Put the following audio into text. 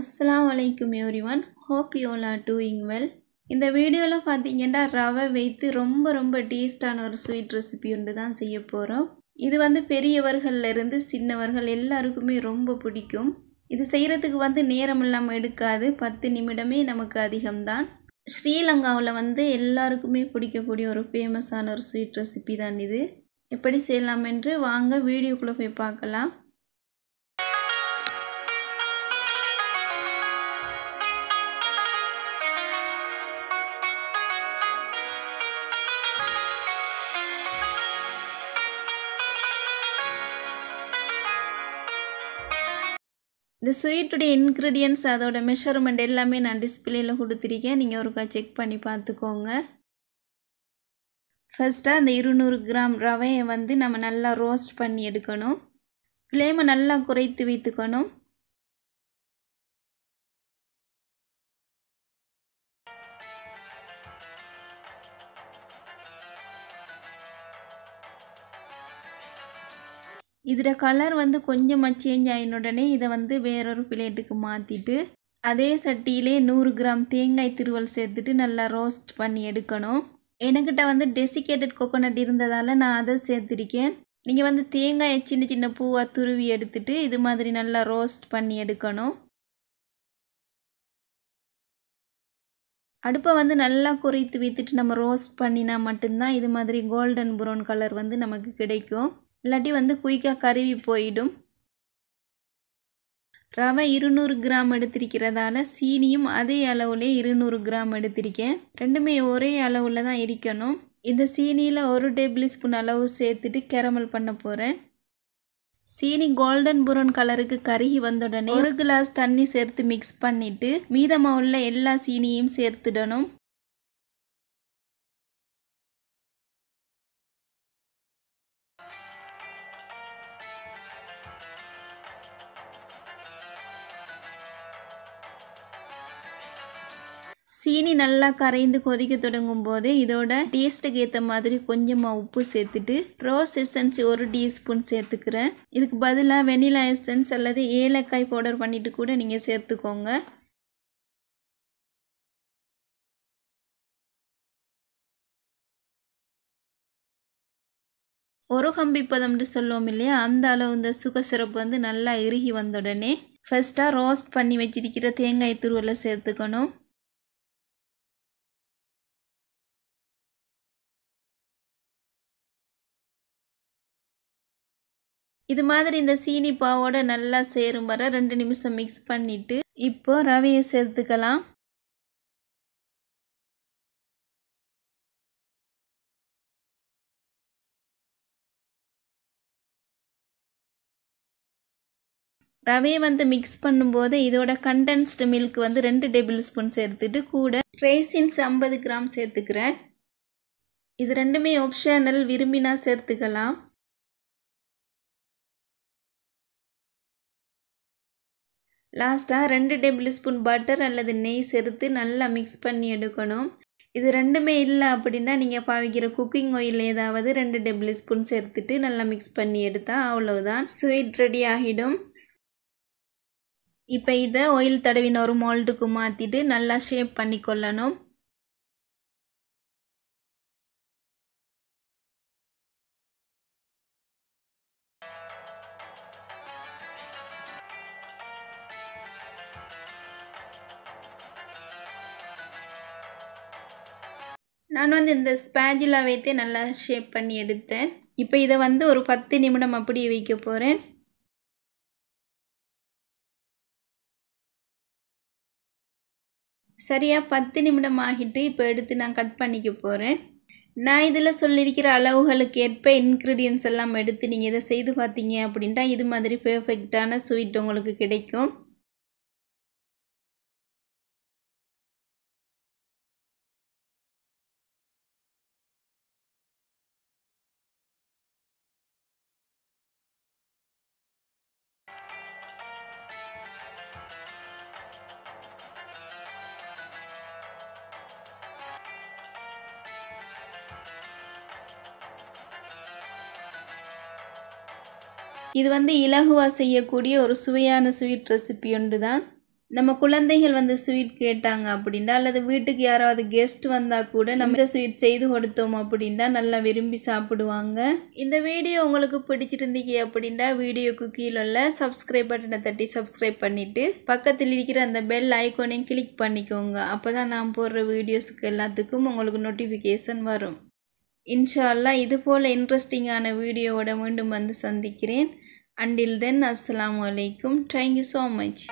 Assalamualaikum everyone. Hope you all are doing well. இந்த வீடியோல பாத்தீங்கன்னா ரவை வைத்து ரொம்ப டேஸ்டான ஒரு ஸ்வீட் ரெசிபி ஒன்று தான் செய்ய போறோம். இது பெரியவர்கள்ல இருந்து சின்னவர்கள் எல்லாருக்குமே ரொம்ப பிடிக்கும். இது செய்யிறதுக்கு நேரம் இல்லாம எடுக்காது. 10 நிமிடமே நமக்கு அதிகம்தான். ஸ்ரீலங்காவுல எல்லாருக்குமே பிடிக்கக்கூடிய ஒரு ஃபேமஸான ஒரு ஸ்வீட் ரெசிபி தான் இது. எப்படி செய்யலாம் என்று வாங்க வீடியோக்குள்ள போய் பார்க்கலாம். இந்த ஸ்வீட்டுடைய இன்கிரிடியன்ட்ஸ் அதோட மெஷர்மெண்ட் எல்லாமே நான் டிஸ்பிளேல கொடுத்திருக்கேன். நீங்கள் ஒருக்கா செக் பண்ணி பார்த்துக்கோங்க. ஃபர்ஸ்ட்டாக அந்த 200 கிராம் ரவையை நம்ம நல்லா ரோஸ்ட் பண்ணி எடுக்கணும். ஃப்ளேமை நல்லா குறைத்து வைத்துக்கணும். இதோட கலர் கொஞ்சமாக சேஞ்ச் ஆகின உடனே இதை வேறொரு பிளேட்டுக்கு மாற்றிட்டு அதே சட்டியிலே 100 கிராம் தேங்காய் திருவல் சேர்த்துட்டு நல்லா ரோஸ்ட் பண்ணி எடுக்கணும். என்கிட்ட டெசிகேட்டட் கோகோனட் இருந்ததால் நான் அதை சேர்த்துருக்கேன். நீங்கள் தேங்காயை சின்ன சின்ன பூவாக துருவி எடுத்துட்டு இது மாதிரி நல்லா ரோஸ்ட் பண்ணி எடுக்கணும். அடுப்பை நல்லா குறைத்து வைத்துட்டு நம்ம ரோஸ்ட் பண்ணினா மட்டும்தான் இது மாதிரி கோல்டன் ப்ரௌன் கலர் நமக்கு கிடைக்கும். இல்லாட்டி குயிக்காக கருவி போயிடும். ரவை 200 கிராம் எடுத்திருக்கிறதால சீனியும் அதே அளவுலே 200 கிராம் எடுத்திருக்கேன். ரெண்டுமே ஒரே அளவில் தான் இருக்கணும். இந்த சீனியில் 1 டேபிள் ஸ்பூன் அளவு சேர்த்துட்டு கேரமல் பண்ண போகிறேன். சீனி கோல்டன் ப்ரௌன் கலருக்கு கருகி வந்தவுடனே 1 கிளாஸ் தண்ணி சேர்த்து மிக்ஸ் பண்ணிவிட்டு மீதமாக உள்ள எல்லா சீனியும் சேர்த்துடணும். சீனி நல்லா கரைந்து கொதிக்க தொடங்கும் போதே இதோட டேஸ்ட்டுக்கு ஏற்ற மாதிரி கொஞ்சமாக உப்பு சேர்த்துட்டு ரோஸ் எசன்ஸ் 1 டீஸ்பூன் சேர்த்துக்கிறேன். இதுக்கு பதிலாக வெனிலா எசன்ஸ் அல்லது ஏலக்காய் பவுடர் பண்ணிட்டு கூட நீங்கள் சேர்த்துக்கோங்க. ஒரு கம்பி பதம்னு சொல்லுவோம் இல்லையா, அந்த அளவு இந்த சுகர் சிரப் நல்லா இறுகி வந்த உடனே ஃபர்ஸ்ட்டாக ரோஸ்ட் பண்ணி வச்சிருக்கிற தேங்காய் துருவலை சேர்த்துக்கணும். இது மாதிரி இந்த சீனி பாவோட நல்லா சேரும் வர 2 நிமிஷம் மிக்ஸ் பண்ணிட்டு இப்போ ரவையை சேர்த்துக்கலாம். ரவையை மிக்ஸ் பண்ணும்போது இதோட கண்டென்ஸ்டு மில்க் 2 டேபிள் ஸ்பூன் சேர்த்துட்டு கூட ரேசின்ஸ் 50 கிராம் சேர்த்துக்கிறேன். இது ரெண்டுமே ஆப்ஷனல், விரும்பினா சேர்த்துக்கலாம். லாஸ்ட்டாக 2 டேபிள் ஸ்பூன் பட்டர் அல்லது நெய் சேர்த்து நல்லா மிக்ஸ் பண்ணி எடுக்கணும். இது ரெண்டுமே இல்லை அப்படின்னா நீங்கள் பாவிக்கிற குக்கிங் ஆயில் ஏதாவது 2 டேபிள் ஸ்பூன் சேர்த்துட்டு நல்லா மிக்ஸ் பண்ணி எடுத்தால் அவ்வளவுதான், ஸ்வீட் ரெடி ஆகிடும். இப்போ இதை ஆயில் தடவின ஒரு மோல்டுக்கு மாற்றிட்டு நல்லா ஷேப் பண்ணி கொள்ளணும். நான் இந்த ஸ்பேஜுலா வைத்து நல்லா ஷேப் பண்ணி எடுத்தேன். இப்போ இதை ஒரு 10 நிமிடம் அப்படியே வைக்க போகிறேன். சரியாக 10 நிமிடம் ஆகிட்டு இப்போ எடுத்து நான் கட் பண்ணிக்க போகிறேன். நான் இதில் சொல்லியிருக்கிற அளவுகளுக்கு ஏற்ப இன்க்ரீடியன்ஸ் எல்லாம் எடுத்து நீங்கள் இதை செய்து பார்த்தீங்க அப்படின்ட்டா இது மாதிரி பெர்ஃபெக்டான ஸ்வீட் உங்களுக்கு கிடைக்கும். இது இலகுவாக செய்யக்கூடிய ஒரு சுவையான ஸ்வீட் ரெசிபி ஒன்று தான். நம்ம குழந்தைகள் வந்து ஸ்வீட் கேட்டாங்க அப்படின்னா அல்லது வீட்டுக்கு யாராவது கெஸ்ட் வந்தால் கூட நம்ம இந்த ஸ்வீட் செய்து கொடுத்தோம் அப்படின்னா நல்லா விரும்பி சாப்பிடுவாங்க. இந்த வீடியோ உங்களுக்கு பிடிச்சிருந்தீங்க அப்படின்னா வீடியோக்கு கீழே உள்ள சப்ஸ்கிரைப் பட்டனை தட்டி சப்ஸ்கிரைப் பண்ணிவிட்டு பக்கத்தில் இருக்கிற அந்த பெல் ஐக்கானையும் கிளிக் பண்ணிக்கோங்க. அப்போ தான் நான் போடுற வீடியோஸுக்கு எல்லாத்துக்கும் உங்களுக்கு நோட்டிஃபிகேஷன் வரும். இன்ஷா அல்லாஹ் இது போல் இன்ட்ரெஸ்டிங்கான வீடியோவோட மீண்டும் வந்து சந்திக்கிறேன். Until then, Assalamu alaikum. Thank you so much.